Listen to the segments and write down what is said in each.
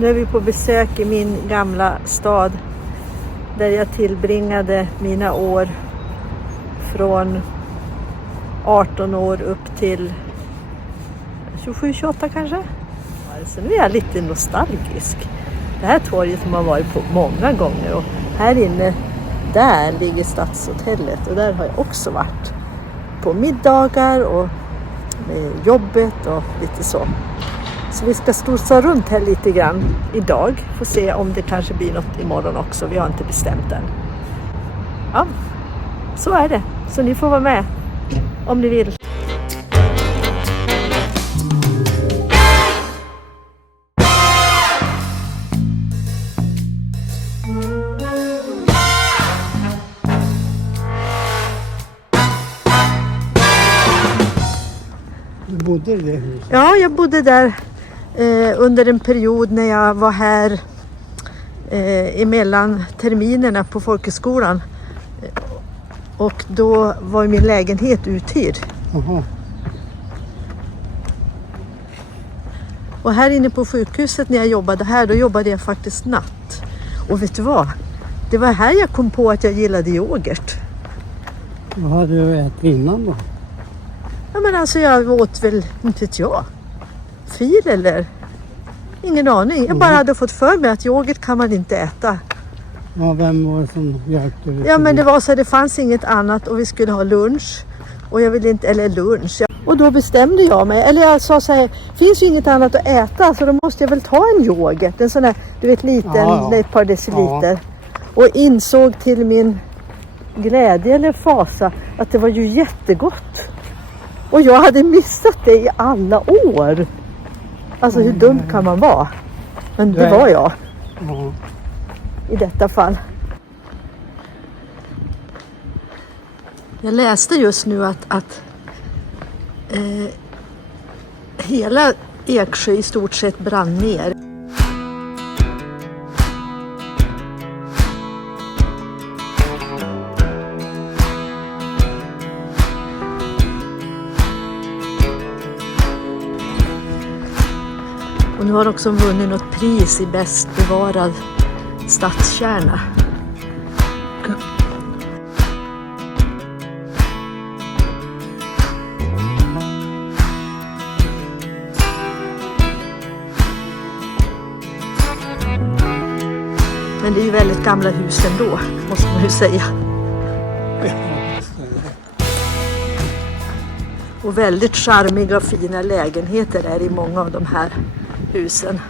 Nu är vi på besök i min gamla stad där jag tillbringade mina år från 18 år upp till 27-28 kanske. Alltså nu är jag lite nostalgisk. Det här torget har man varit på många gånger och här inne där ligger Stadshotellet och där har jag också varit på middagar och med jobbet och lite så. Så vi ska storsa runt här lite grann idag. Får se om det kanske blir något imorgon också. Vi har inte bestämt än. Ja, så är det. Så ni får vara med om ni vill. Du bodde i det huset? Ja, jag bodde där under en period när jag var här emellan terminerna på folkhögskolan. Och då var min lägenhet uthyrd. Aha. Och här inne på sjukhuset när jag jobbade här, då jobbade jag faktiskt natt. Och vet du vad? Det var här jag kom på att jag gillade yoghurt. Vad hade du ätit innan då? Ja men alltså jag åt väl, inte vet jag, fil eller? Ingen aning. Jag bara hade fått för mig att yoghurt kan man inte äta. Ja, vem var det som hjälpte dig? Ja men det var så att det fanns inget annat och vi skulle ha lunch. Och jag ville inte, eller lunch. Och då bestämde jag mig, eller jag sa så här, finns ju inget annat att äta så då måste jag väl ta en yoghurt. En sån här, du vet liten, ett par deciliter. Ja. Och insåg till min glädje eller fasa att det var ju jättegott. Och jag hade missat det i alla år. Alltså hur dum kan man vara? Men det var jag. Ja. I detta fall. Jag läste just nu att hela Eksjö i stort sett brann ner. Och nu har också vunnit något pris i bäst bevarad stadskärna. Men det är ju väldigt gamla hus ändå, måste man ju säga. Och väldigt charmiga och fina lägenheter är i många av de här husen.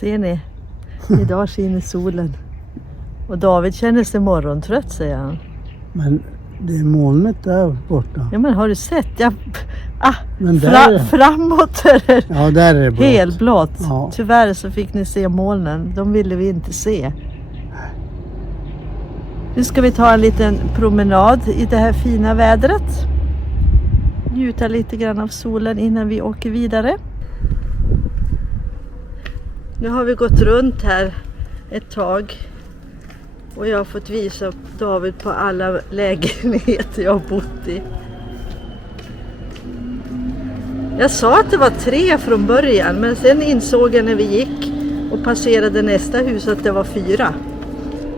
Ser ni? Idag skiner solen. Och David känner sig morgontrött, säger han. Men det är molnet där borta. Ja men har du sett? Men där framåt är det, ja, där är det blått. Helblått. Ja. Tyvärr så fick ni se molnen. De ville vi inte se. Nu ska vi ta en liten promenad i det här fina vädret. Njuta lite grann av solen innan vi åker vidare. Nu har vi gått runt här ett tag. Och jag har fått visa David på alla lägenheter jag har bott i. Jag sa att det var 3 från början, men sen insåg jag när vi gick och passerade nästa hus att det var 4.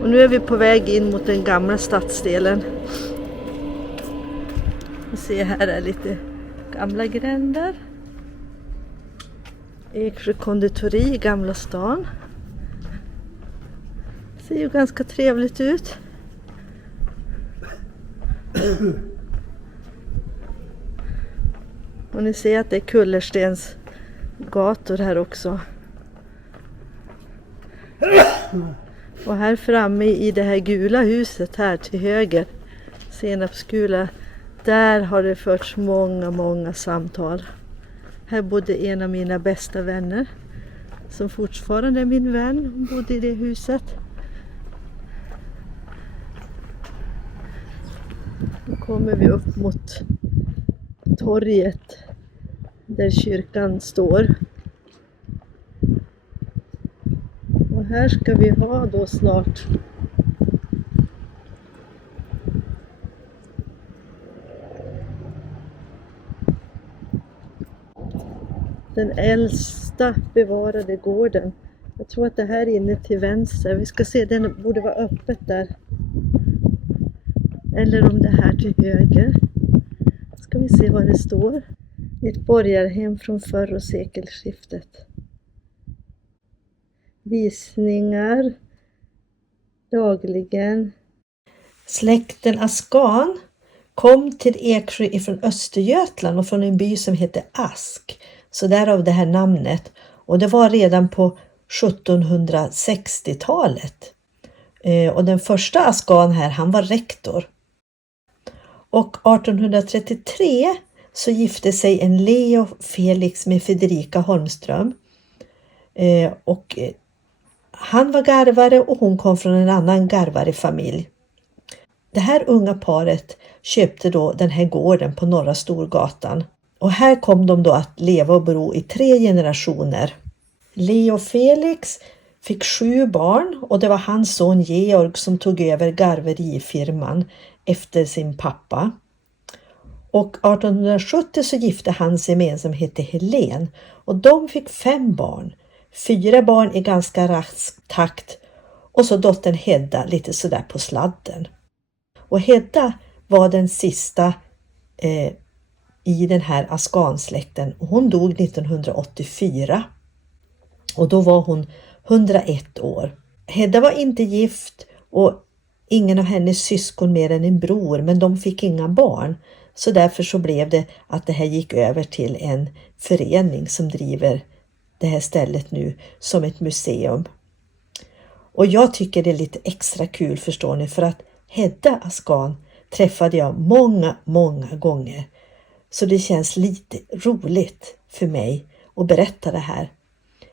Och nu är vi på väg in mot den gamla stadsdelen. Vi ser här är lite gamla gränder. Eksjö konditori i Gamla stan. Ser ju ganska trevligt ut. Och ni ser att det är kullerstens gator här också. Och här framme i det här gula huset här till höger, senapsgula, där har det förts många samtal. Här bodde en av mina bästa vänner som fortfarande är min vän. Hon bodde i det huset. Nu kommer vi upp mot torget där kyrkan står. Och här ska vi ha då snart den äldsta bevarade gården. Jag tror att det här är inne till vänster. Vi ska se, den borde vara öppet där. Eller om det här till höger. Ska vi se vad det står. Ett borgarhem från förra sekelskiftet. Visningar dagligen. Släkten Askan kom till Eksjö ifrån Östergötland och från en by som heter Ask. Så därav det här namnet. Och det var redan på 1760-talet. Och den första Askan här, han var rektor. Och 1833 så gifte sig en Leo Felix med Fredrika Holmström. Och han var garvare och hon kom från en annan garvarefamilj. Det här unga paret köpte då den här gården på Norra Storgatan. Och här kom de då att leva och bo i 3 generationer. Leo Felix fick 7 barn och det var hans son Georg som tog över garverifirman efter sin pappa. Och 1870 så gifte han sig med en som hette Helen och de fick 5 barn. 4 barn i ganska rask takt och så dottern Hedda lite sådär på sladden. Och Hedda var den sista i den här Askansläkten och hon dog 1984 och då var hon 101 år. Hedda var inte gift och ingen av hennes syskon mer än en bror, men de fick inga barn. Så därför så blev det att det här gick över till en förening som driver det här stället nu som ett museum. Och jag tycker det är lite extra kul, förstår ni, för att Hedda Askan träffade jag många gånger. Så det känns lite roligt för mig att berätta det här.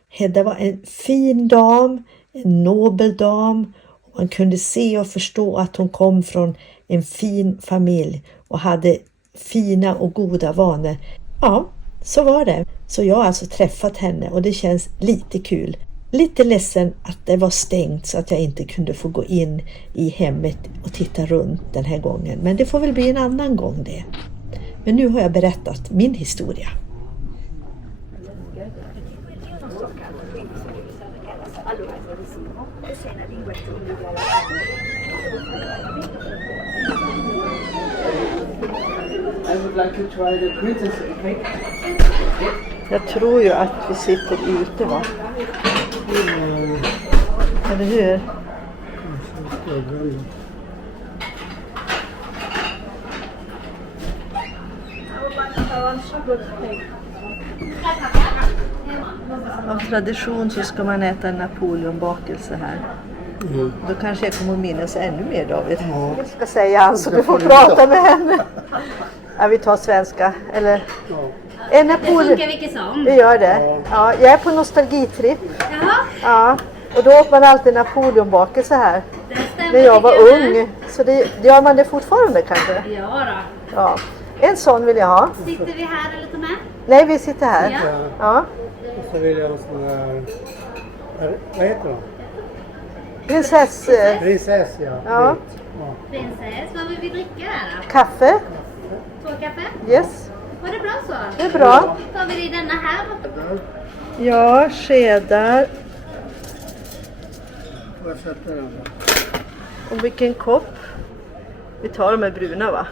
Hedda var en fin dam, en nobel dam. Och man kunde se och förstå att hon kom från en fin familj och hade fina och goda vanor. Ja, så var det. Så jag har alltså träffat henne och det känns lite kul. Lite ledsen att det var stängt så att jag inte kunde få gå in i hemmet och titta runt den här gången. Men det får väl bli en annan gång det. Men nu har jag berättat min historia. I would like to try the princess cake. Jag tror ju att vi sitter ute, va? Eller hur? Av tradition så ska man äta en Napoleonbakelse här. Då kanske jag kommer att minnas ännu mer, David. Jag ska säga han så du får prata med henne. Ja, vi tar svenska. Eller... En Napoleon... Det funkar vilket som. Det gör det. Ja, jag är på nostalgitripp. Jaha. Ja, och då åt man alltid Napoleonbakelse här. Den stämmer, när jag var tycker jag ung. Så det, gör man det fortfarande kanske? Ja då. Ja. En sån vill jag ha. Sitter vi här eller ta med? Nej, vi sitter här. Ja. Ja. Och så vill jag ha sån här... Vad heter de? Prinsess... Prinsess, ja. Ja. Prinsess, vad vill vi dricka här då? Kaffe. 2 kaffe? Yes. Var det bra så? Det är bra. Tar vi det i denna här? Ja, skedar. Får jag sätta den då? Och vilken kopp. Vi tar de här bruna, va?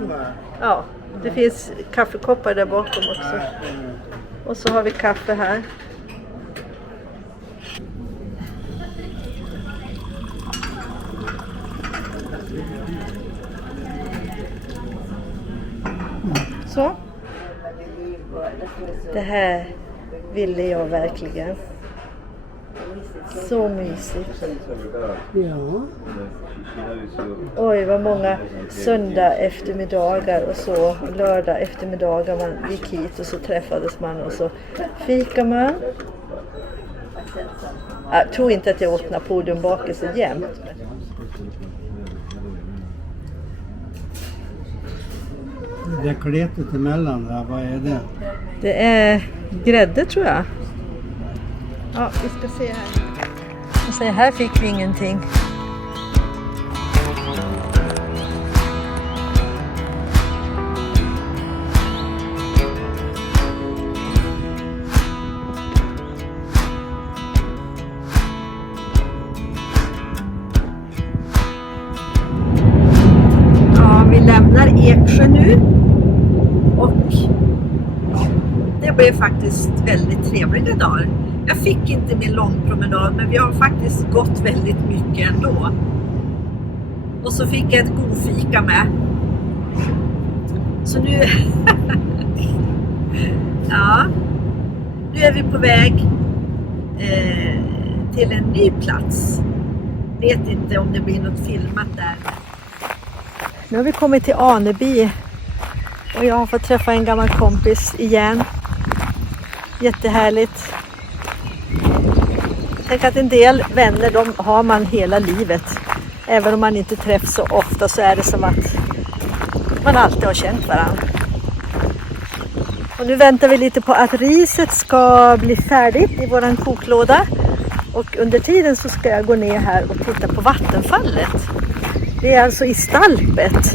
Nej. Ja, det finns kaffekoppar där bakom också. Nej. Och så har vi kaffe här. Så. Det här ville jag verkligen. Så mysigt. Ja. Oj, vad många söndag eftermiddagar och så, lördag eftermiddagar man gick hit och så träffades man och så fikar man. Jag tror inte att jag åt napoleonbakelse jämt. Det är kletet emellan där, vad är det? Det är grädde, tror jag. Ja, vi ska se här. Och så här fick vi ingenting. Ja, vi lämnar Eksjö nu. Och det blev faktiskt väldigt trevliga dagar. Jag fick inte min långpromenad, men vi har faktiskt gått väldigt mycket ändå. Och så fick jag ett god fika med. Så nu... ja, nu är vi på väg till en ny plats. Vet inte om det blir något filmat där. Nu har vi kommit till Aneby. Och jag har fått träffa en gammal kompis igen. Jättehärligt. Tänk att en del vänner, de har man hela livet. Även om man inte träffas så ofta så är det som att man alltid har känt varandra. Och nu väntar vi lite på att riset ska bli färdigt i våran koklåda. Och under tiden så ska jag gå ner här och titta på vattenfallet. Det är alltså i Stalpet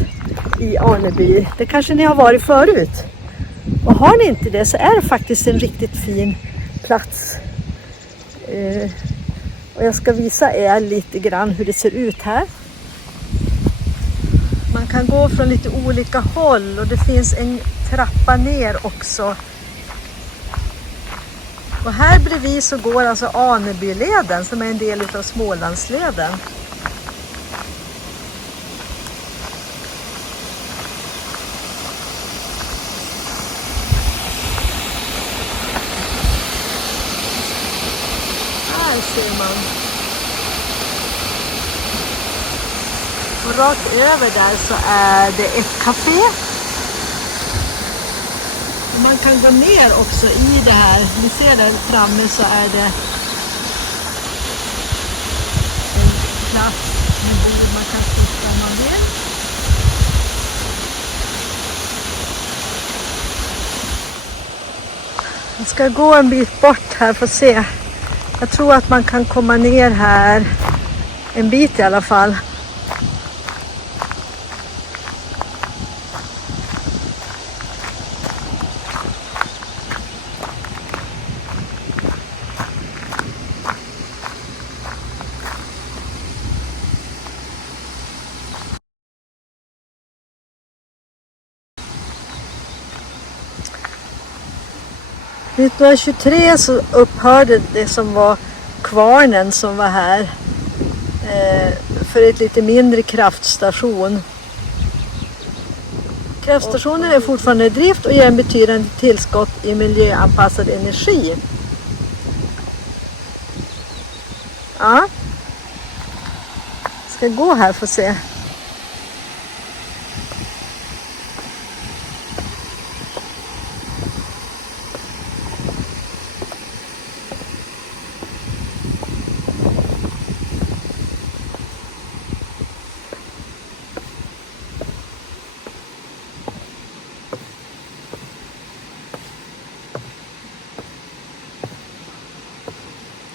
i Aneby. Det kanske ni har varit förut. Och har ni inte det så är det faktiskt en riktigt fin plats. Och jag ska visa er lite grann hur det ser ut här. Man kan gå från lite olika håll och det finns en trappa ner också. Och här bredvid så går alltså Anebyleden som är en del av Smålandsleden. Här ser man. Och rakt över där så är det ett café. Och man kan gå ner också i det här. Ni ser där framme så är det en plats med bord man kan sitta om man vill. Jag ska gå en bit bort här för att se. Jag tror att man kan komma ner här en bit i alla fall. År 1923 så upphörde det som var kvarnen som var här för ett lite mindre kraftstation. Kraftstationen är fortfarande i drift och ger en betydande tillskott i miljöanpassad energi. Ja. Ska gå här för att se.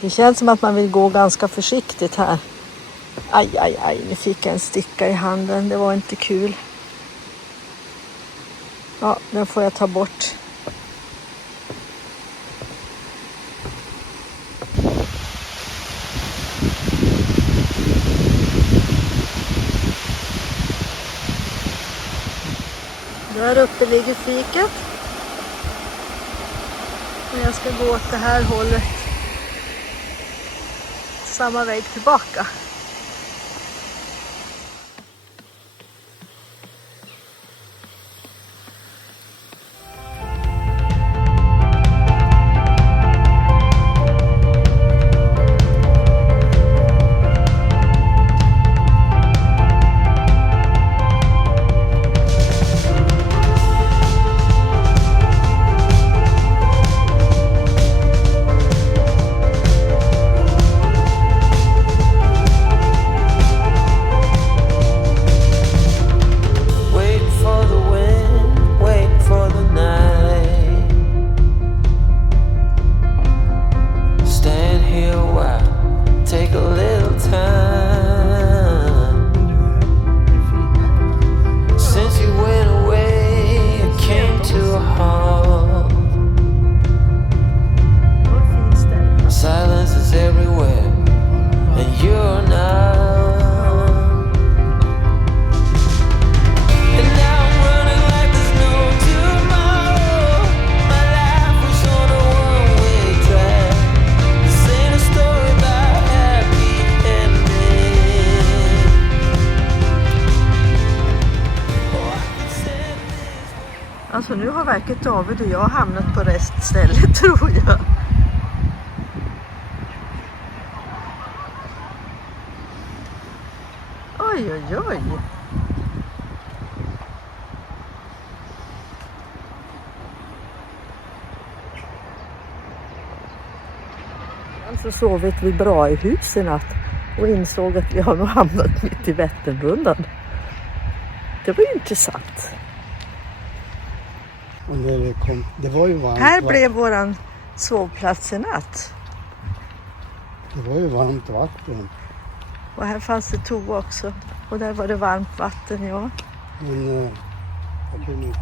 Det känns som att man vill gå ganska försiktigt här. Aj, nu fick jag en sticka i handen. Det var inte kul. Ja, den får jag ta bort. Där uppe ligger fiket. Och jag ska gå åt det här hållet. Samma väg tillbaka. Alltså nu har verket David och jag hamnat på rätt ställe tror jag. Oj. Alltså sovit vi bra i huset i natt och insåg att vi har nog hamnat mitt i Vätternrundan. Det var ju intressant. Och när det var ju varmt. Här blev våran sovplats i natt. Det var ju varmt vatten. Och här fanns det toa också. Och där var det varmt vatten, ja. Men jag kunde inte.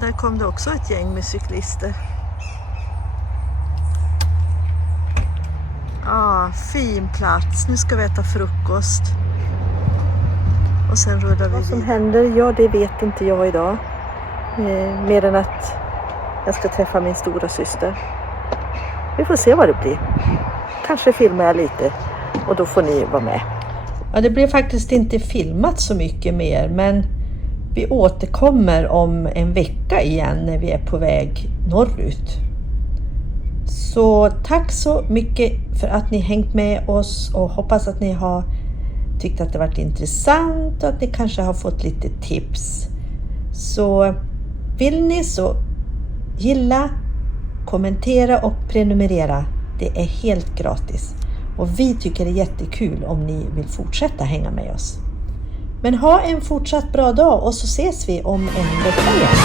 Där kom det också ett gäng med cyklister. Fin plats. Nu ska vi äta frukost. Och sen rullar vi. Vad som händer, ja det vet inte jag idag. Mer än att jag ska träffa min stora syster. Vi får se vad det blir. Kanske filmar jag lite och då får ni vara med. Ja, det blir faktiskt inte filmat så mycket mer, men vi återkommer om en vecka igen när vi är på väg norrut. Så tack så mycket för att ni hängt med oss och hoppas att ni har tyckt att det varit intressant och att ni kanske har fått lite tips. Så vill ni så gilla, kommentera och prenumerera. Det är helt gratis. Och vi tycker det är jättekul om ni vill fortsätta hänga med oss. Men ha en fortsatt bra dag och så ses vi om en vecka igen.